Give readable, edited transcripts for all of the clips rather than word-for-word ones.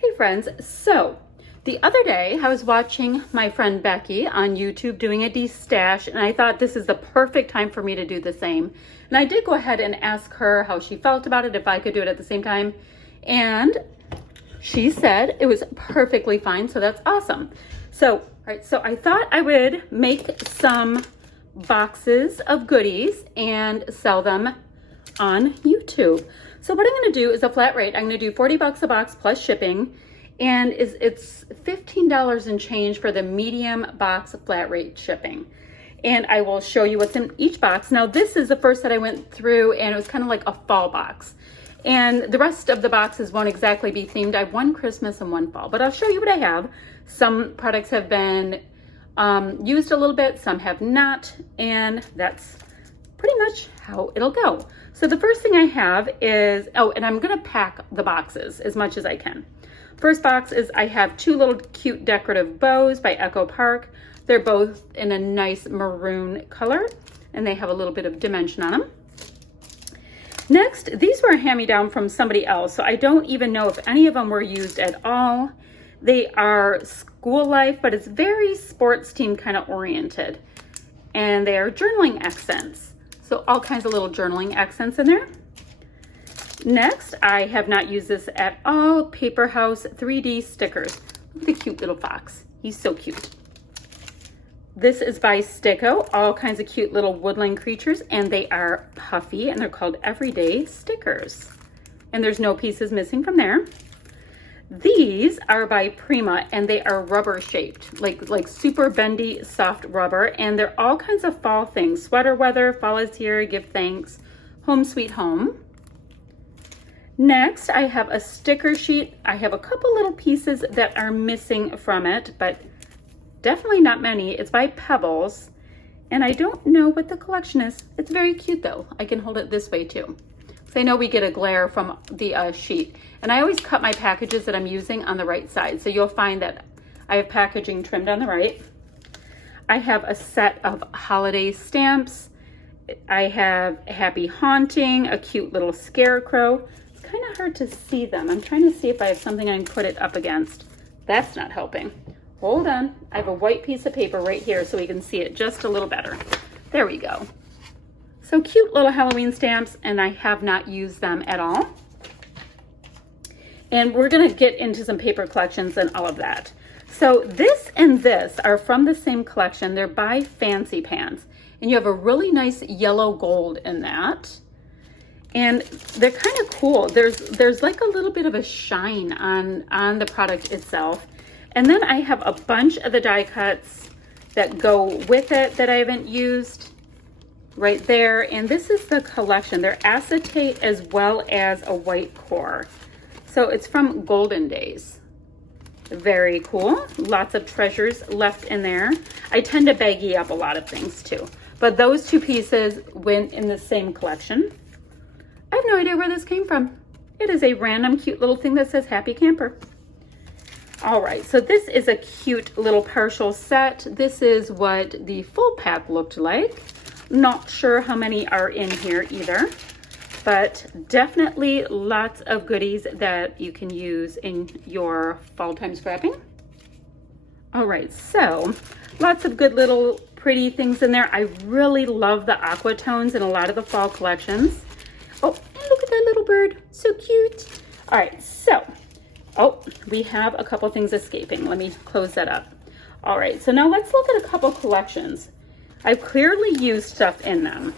Hey friends, so the other day I was watching my friend Becky on YouTube doing a destash, and I thought this is the perfect time for me to do the same. And I did go ahead and ask her how she felt about it, if I could do it at the same time. And she said it was perfectly fine, so that's awesome. So I thought I would make some boxes of goodies and sell them on YouTube. So what I'm going to do is a flat rate. I'm going to do 40 bucks a box plus shipping, and it's $15 and change for the medium box flat rate shipping. And I will show you what's in each box. Now this is the first that I went through, and it was kind of like a fall box. And the rest of the boxes won't exactly be themed. I have one Christmas and one fall, but I'll show you what I have. Some products have been used a little bit, some have not, and that's pretty much how it'll go. So the first thing I have is, and I'm gonna pack the boxes as much as I can. First box is I have two little cute decorative bows by Echo Park. They're both in a nice maroon color, and they have a little bit of dimension on them. Next, these were a hand-me-down from somebody else, so I don't even know if any of them were used at all. They are School Life, but it's very sports team kind of oriented. And they are journaling accents. So all kinds of little journaling accents in there. Next, I have not used this at all, Paper House 3D stickers. Look at the cute little fox. He's so cute. This is by Sticko, all kinds of cute little woodland creatures, and they are puffy, and they're called Everyday Stickers. And there's no pieces missing from there. These are by Prima, and they are rubber shaped, like super bendy, soft rubber, and they're all kinds of fall things. Sweater weather, fall is here, give thanks, home sweet home. Next, I have a sticker sheet. I have a couple little pieces that are missing from it, but definitely not many. It's by Pebbles, and I don't know what the collection is. It's very cute though. I can hold it this way too. So I know we get a glare from the sheet. And I always cut my packages that I'm using on the right side. So you'll find that I have packaging trimmed on the right. I have a set of holiday stamps. I have Happy Haunting, a cute little scarecrow. It's kind of hard to see them. I'm trying to see if I have something I can put it up against. That's not helping. Hold on. I have a white piece of paper right here so we can see it just a little better. There we go. So cute little Halloween stamps, and I have not used them at all. And we're gonna get into some paper collections and all of that. So this and this are from the same collection. They're by Fancy Pants. And you have a really nice yellow gold in that. And they're kind of cool. There's like a little bit of a shine on the product itself. And then I have a bunch of the die cuts that go with it that I haven't used. Right there, and this is the collection. They're acetate as well as a white core. So it's from Golden Days. Very cool. Lots of treasures left in there. I tend to baggy up a lot of things too. But those two pieces went in the same collection. I have no idea where this came from. It is a random cute little thing that says Happy Camper. All right, so this is a cute little partial set. This is what the full pack looked like. Not sure how many are in here either, but definitely lots of goodies that you can use in your fall time scrapping. All right, so lots of good little pretty things in there. I really love the aqua tones in a lot of the fall collections. Oh, and look at that little bird, so cute. All right, so, we have a couple things escaping. Let me close that up. All right, so now let's look at a couple collections. I've clearly used stuff in them.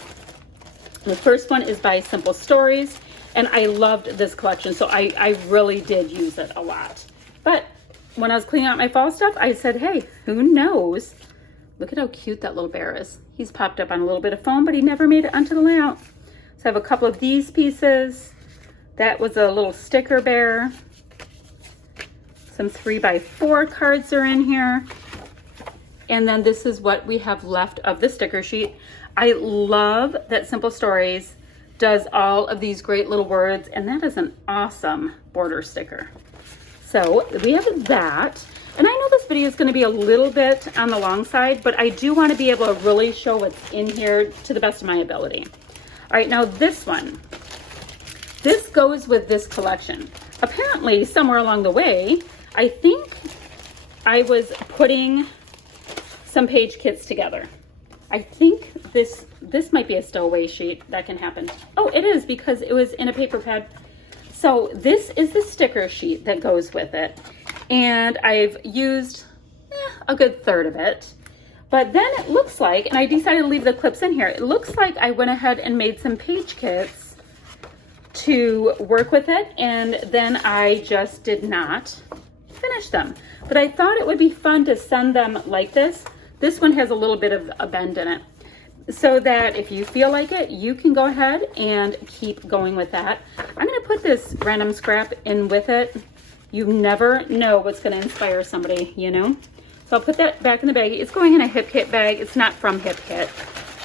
The first one is by Simple Stories, and I loved this collection, so I really did use it a lot. But when I was cleaning out my fall stuff, I said, hey, who knows? Look at how cute that little bear is. He's popped up on a little bit of foam, but he never made it onto the layout. So I have a couple of these pieces. That was a little sticker bear. Some 3x4 cards are in here. And then this is what we have left of the sticker sheet. I love that Simple Stories does all of these great little words, and that is an awesome border sticker. So we have that. And I know this video is gonna be a little bit on the long side, but I do wanna be able to really show what's in here to the best of my ability. All right, now this one. This goes with this collection. apparently somewhere along the way, I think I was putting some page kits together. I think this might be a stowaway sheet. That can happen. Oh, it is, because it was in a paper pad. So this is the sticker sheet that goes with it. And I've used a good third of it. But then it looks like, and I decided to leave the clips in here, it looks like I went ahead and made some page kits to work with it, and then I just did not finish them. But I thought it would be fun to send them like this. This one has a little bit of a bend in it, so that if you feel like it, you can go ahead and keep going with that. I'm gonna put this random scrap in with it. You never know what's gonna inspire somebody, you know? So I'll put that back in the bag. It's going in a Hip Kit bag. It's not from Hip Kit.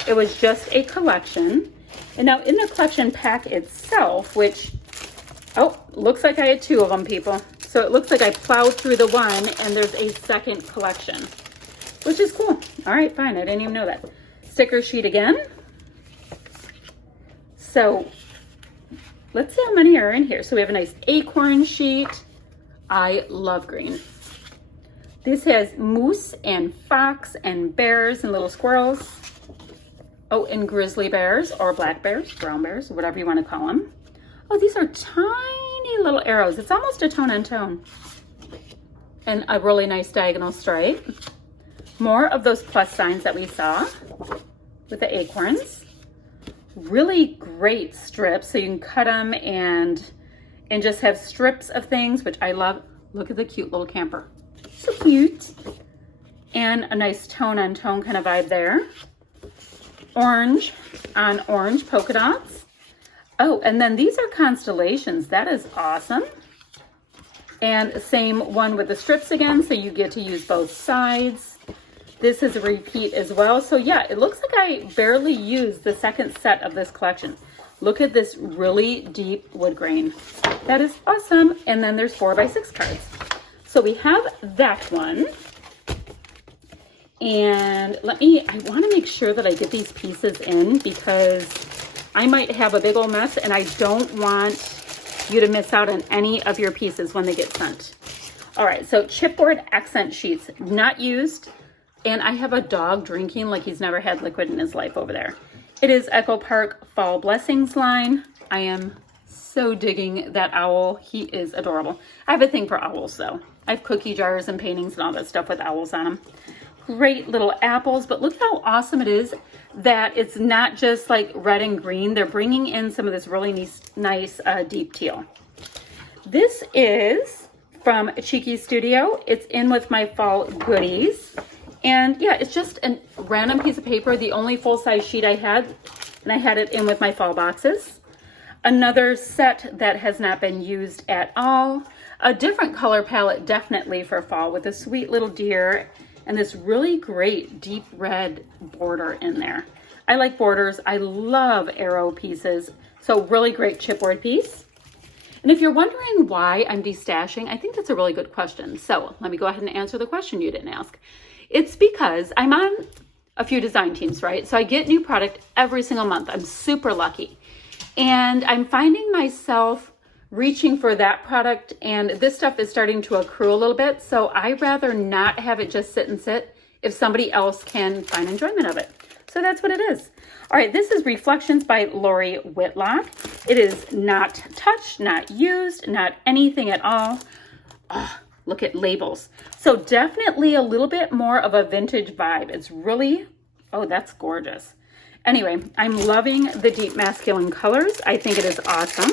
It was just a collection. And now in the collection pack itself, which, oh, looks like I had two of them, people. So it looks like I plowed through the one and there's a second collection, which is cool. All right, fine. I didn't even know that. Sticker sheet again. So let's see how many are in here. So we have a nice acorn sheet. I love green. This has moose and fox and bears and little squirrels. Oh, and grizzly bears or black bears, brown bears, whatever you want to call them. Oh, these are tiny little arrows. It's almost a tone on tone. And a really nice diagonal stripe. More of those plus signs that we saw with the acorns. Really great strips, so you can cut them and just have strips of things, which I love. Look at the cute little camper. So cute. And a nice tone on tone kind of vibe there. Orange on orange polka dots. Oh, and then these are constellations. That is awesome. And same one with the strips again, so you get to use both sides. This is a repeat as well. So yeah, it looks like I barely used the second set of this collection. Look at this really deep wood grain. That is awesome. And then there's 4x6 cards. So we have that one. And I want to make sure that I get these pieces in, because I might have a big old mess and I don't want you to miss out on any of your pieces when they get sent. All right, so chipboard accent sheets, not used. And I have a dog drinking like he's never had liquid in his life over there. It is Echo Park Fall Blessings line. I am so digging that owl. He is adorable. I have a thing for owls though. I have cookie jars and paintings and all that stuff with owls on them. Great little apples, but look how awesome it is that it's not just like red and green. They're bringing in some of this really nice deep teal. This is from Cheeky Studio. It's in with my fall goodies. And yeah, it's just a random piece of paper, the only full-size sheet I had, and I had it in with my fall boxes. Another set that has not been used at all. A different color palette definitely for fall, with a sweet little deer and this really great deep red border in there. I like borders. I love arrow pieces. So really great chipboard piece. And if you're wondering why I'm destashing, I think that's a really good question. So let me go ahead and answer the question you didn't ask. It's because I'm on a few design teams, right? So I get new product every single month. I'm super lucky. And I'm finding myself reaching for that product, and this stuff is starting to accrue a little bit. So I'd rather not have it just sit and sit if somebody else can find enjoyment of it. So that's what it is. All right, this is Reflections by Lori Whitlock. It is not touched, not used, not anything at all. Oh, look at labels. So definitely a little bit more of a vintage vibe. It's really, oh, that's gorgeous. Anyway, I'm loving the deep masculine colors. I think it is awesome.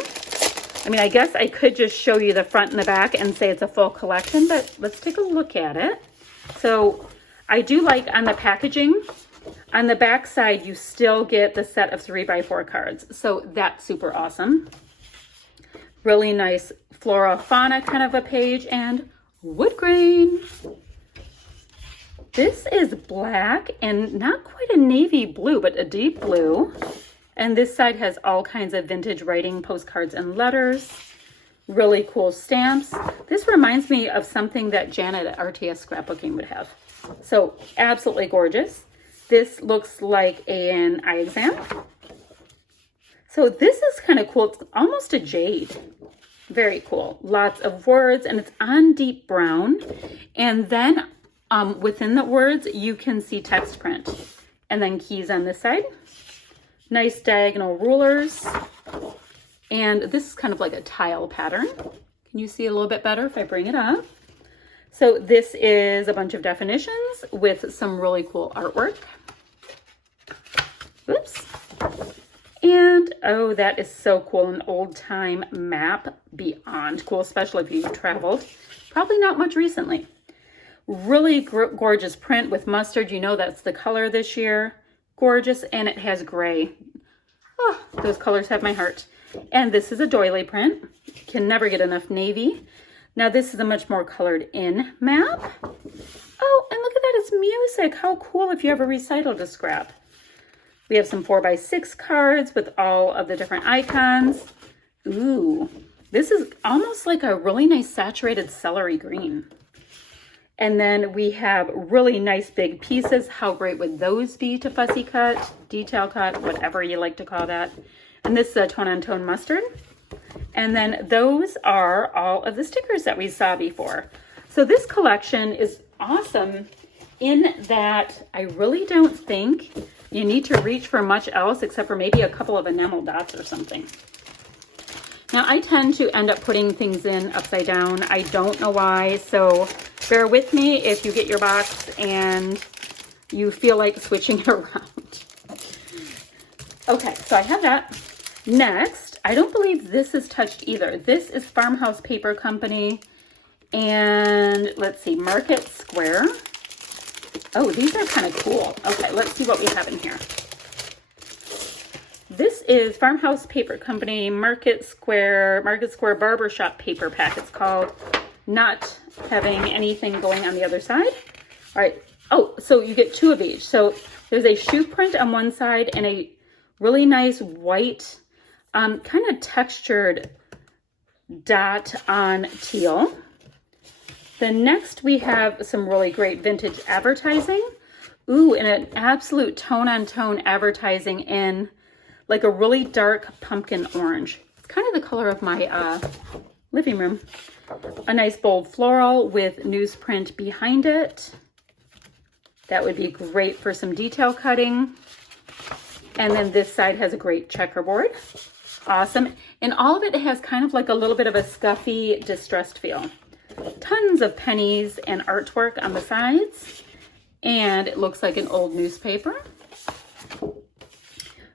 I mean, I guess I could just show you the front and the back and say it's a full collection, but let's take a look at it. So I do like on the packaging, on the back side, you still get the set of 3x4 cards. So that's super awesome. Really nice flora fauna kind of a page, and wood grain. This is black and not quite a navy blue, but a deep blue. And this side has all kinds of vintage writing, postcards, and letters. Really cool stamps. This reminds me of something that Janet at RTS Scrapbooking would have. So absolutely gorgeous. This looks like an eye exam. So this is kind of cool. It's almost a jade. Very cool. Lots of words, and it's on deep brown. And then within the words, you can see text print. And then keys on this side. Nice diagonal rulers. And this is kind of like a tile pattern. Can you see a little bit better if I bring it up? So this is a bunch of definitions with some really cool artwork. Oops. And, oh, that is so cool. An old time map, beyond cool, especially if you've traveled. Probably not much recently. Really gorgeous print with mustard. You know that's the color this year. Gorgeous, and it has gray. Oh, those colors have my heart. And this is a doily print. Can never get enough navy. Now this is a much more colored in map. Oh, and look at that, it's music. How cool if you have a recital to scrap. We have some 4x6 cards with all of the different icons. Ooh, this is almost like a really nice saturated celery green. And then we have really nice big pieces. How great would those be to fussy cut, detail cut, whatever you like to call that. And this is a tone-on-tone mustard. And then those are all of the stickers that we saw before. So this collection is awesome in that I really don't think you need to reach for much else except for maybe a couple of enamel dots or something. Now I tend to end up putting things in upside down. I don't know why, so bear with me if you get your box and you feel like switching it around. Okay, so I have that. Next, I don't believe this is touched either. This is Farmhouse Paper Company, and let's see, Market Square. Oh, these are kind of cool. Okay, let's see what we have in here. This is Farmhouse Paper Company Market Square Barbershop Paper Pack. It's called, not having anything going on the other side. All right. Oh, so you get two of each. So there's a shoe print on one side and a really nice white, kind of textured dot on teal. Then next we have some really great vintage advertising. Ooh, and an absolute tone-on-tone advertising in like a really dark pumpkin orange. It's kind of the color of my living room. A nice bold floral with newsprint behind it. That would be great for some detail cutting. And then this side has a great checkerboard. Awesome. And all of it has kind of like a little bit of a scuffy, distressed feel. Tons of pennies and artwork on the sides. And it looks like an old newspaper.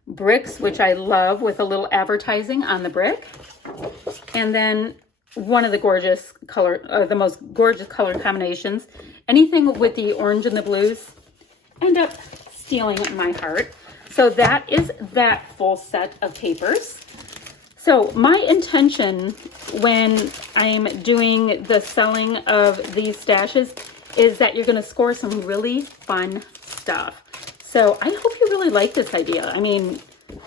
Bricks, which I love, with a little advertising on the brick. And then one of the gorgeous color, the most gorgeous color combinations. Anything with the orange and the blues end up stealing my heart. So that is that full set of papers. So my intention when I'm doing the selling of these stashes is that you're going to score some really fun stuff. So I hope you really like this idea. I mean,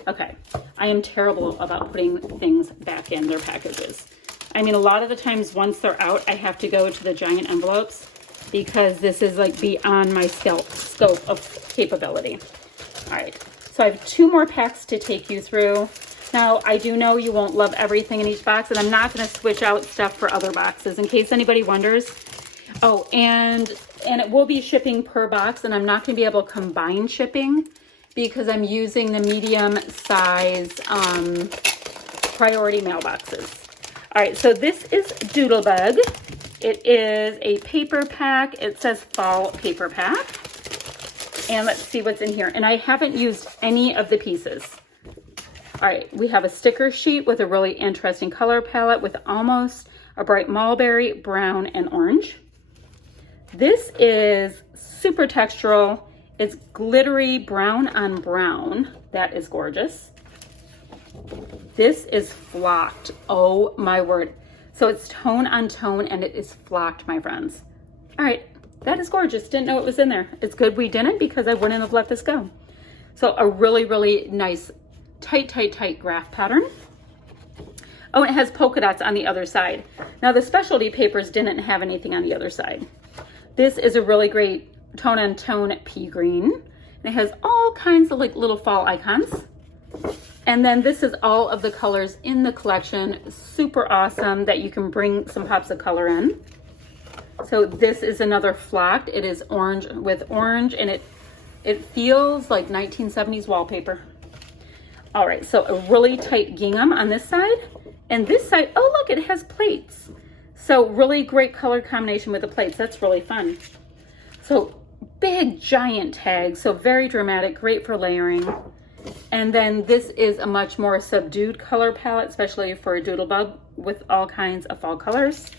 okay, I am terrible about putting things back in their packages. I mean, a lot of the times once they're out, I have to go to the giant envelopes because this is like beyond my scope of capability. All right, so I have 2 more packs to take you through. Now, I do know you won't love everything in each box, and I'm not going to switch out stuff for other boxes in case anybody wonders. Oh, and it will be shipping per box, and I'm not going to be able to combine shipping because I'm using the medium size priority mailboxes. All right, so this is Doodlebug. It is a paper pack. It says fall paper pack. And let's see what's in here. And I haven't used any of the pieces. All right, we have a sticker sheet with a really interesting color palette with almost a bright mulberry, brown, and orange. This is super textural. It's glittery brown on brown. That is gorgeous. This is flocked. Oh my word. So it's tone on tone and it is flocked, my friends. All right, that is gorgeous. Didn't know it was in there. It's good we didn't because I wouldn't have let this go. So a really, really nice tight graph pattern. Oh, it has polka dots on the other side. Now the specialty papers didn't have anything on the other side. This is a really great tone on tone pea green. And it has all kinds of like little fall icons. And then this is all of the colors in the collection. Super awesome that you can bring some pops of color in. So this is another flocked. It is orange with orange, and it feels like 1970s wallpaper. All right, so a really tight gingham on this side. And this side, oh look, it has plates. So really great color combination with the plates. That's really fun. So big giant tags, so very dramatic, great for layering. And then this is a much more subdued color palette, especially for a Doodlebug, with all kinds of fall colors.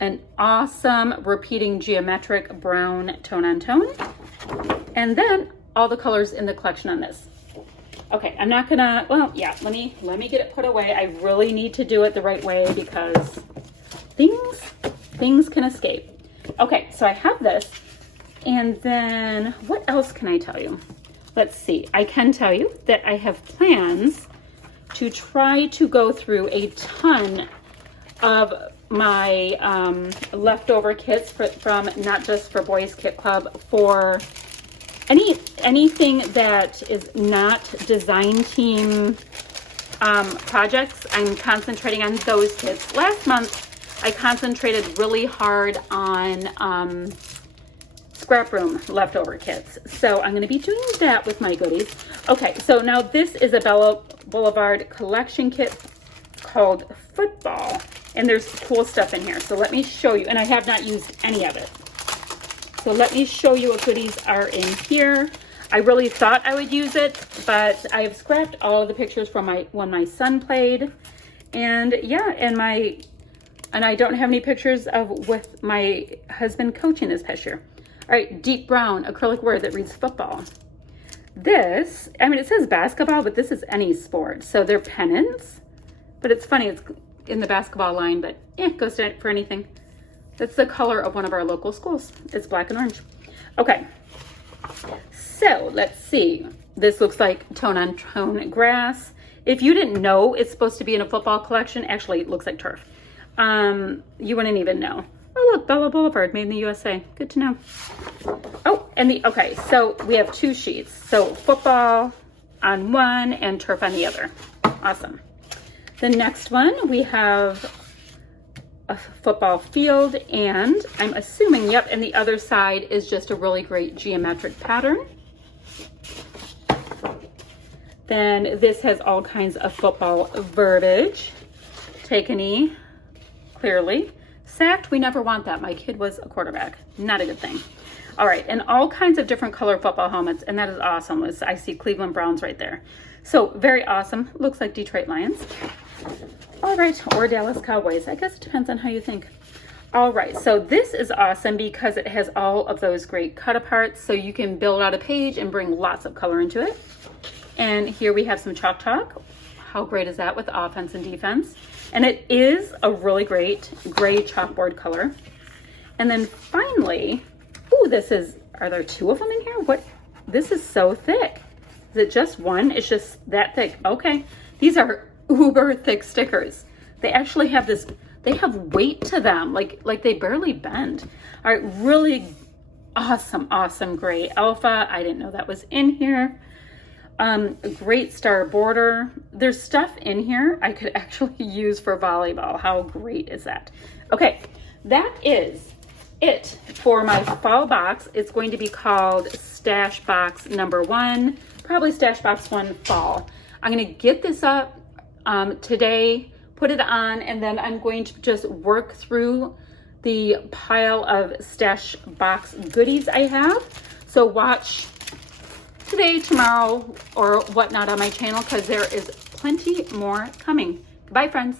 An awesome repeating geometric brown tone on tone. And then all the colors in the collection on this. Okay, I'm not gonna, well, yeah, let me get it put away. I really need to do it the right way because things can escape. Okay, so I have this, and then what else can I tell you? Let's see, I can tell you that I have plans to try to go through a ton of my leftover kits from not just for Boys Kit Club, for anything that is not design team projects. I'm concentrating on those kits. Last month, I concentrated really hard on scrap room leftover kits. So I'm going to be doing that with my goodies. Okay, so now this is a Boulevard collection kit called Football. And there's cool stuff in here. So let me show you. And I have not used any of it. So let me show you what goodies are in here. I really thought I would use it, but I have scrapped all of the pictures from when my son played. And yeah, and I don't have any pictures of with my husband coaching this picture. All right, deep brown acrylic word that reads football. This, I mean, it says basketball, but this is any sport. So they're pennants, but it's funny, it's in the basketball line, but it goes for anything. That's the color of one of our local schools. It's black and orange. Okay, so let's see. This looks like tone on tone grass. If you didn't know it's supposed to be in a football collection, actually it looks like turf. You wouldn't even know. Oh look, Bella Boulevard, made in the USA. Good to know. Oh, and okay, so we have two sheets. So football on one and turf on the other. Awesome. The next one, we have a football field, and I'm assuming, yep, and the other side is just a really great geometric pattern. Then this has all kinds of football verbiage. Take a knee, clearly. Sacked, we never want that. My kid was a quarterback. Not a good thing. All right, and all kinds of different color football helmets, and that is awesome. I see Cleveland Browns right there. So very awesome. Looks like Detroit Lions. All right, or Dallas Cowboys. I guess it depends on how you think. All right, so this is awesome because it has all of those great cut aparts, so you can build out a page and bring lots of color into it. And here we have some chalk talk. How great is that with offense and defense? And it is a really great gray chalkboard color. And then finally, ooh, are there two of them in here? What? This is so thick. Is it just one? It's just that thick. Okay, these are uber thick stickers. They actually have they have weight to them, like they barely bend. All right, really awesome gray alpha. I didn't know that was in here. Great star border. There's stuff in here I could actually use for volleyball. How great is that? Okay, that is it for my fall box. It's going to be called Stash Box number 1, probably Stash Box 1 Fall. I'm going to get this up today, put it on, and then I'm going to just work through the pile of Stash Box goodies I have. So watch today, tomorrow, or whatnot on my channel, because there is plenty more coming. Goodbye, friends.